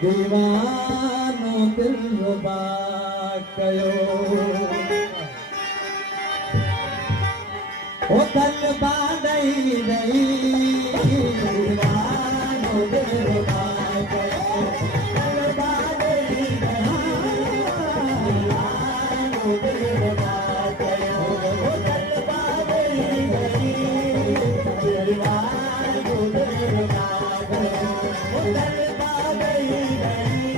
दीवानो दिल रुबा कयो ओ दिल बादई रही दीवानो दिल रुबा कयो दिल बादई रही दीवानो दिल रुबा कयो ओ दिल बादई रही दीवानो दिल रुबा कयो ओ दिल बादई रही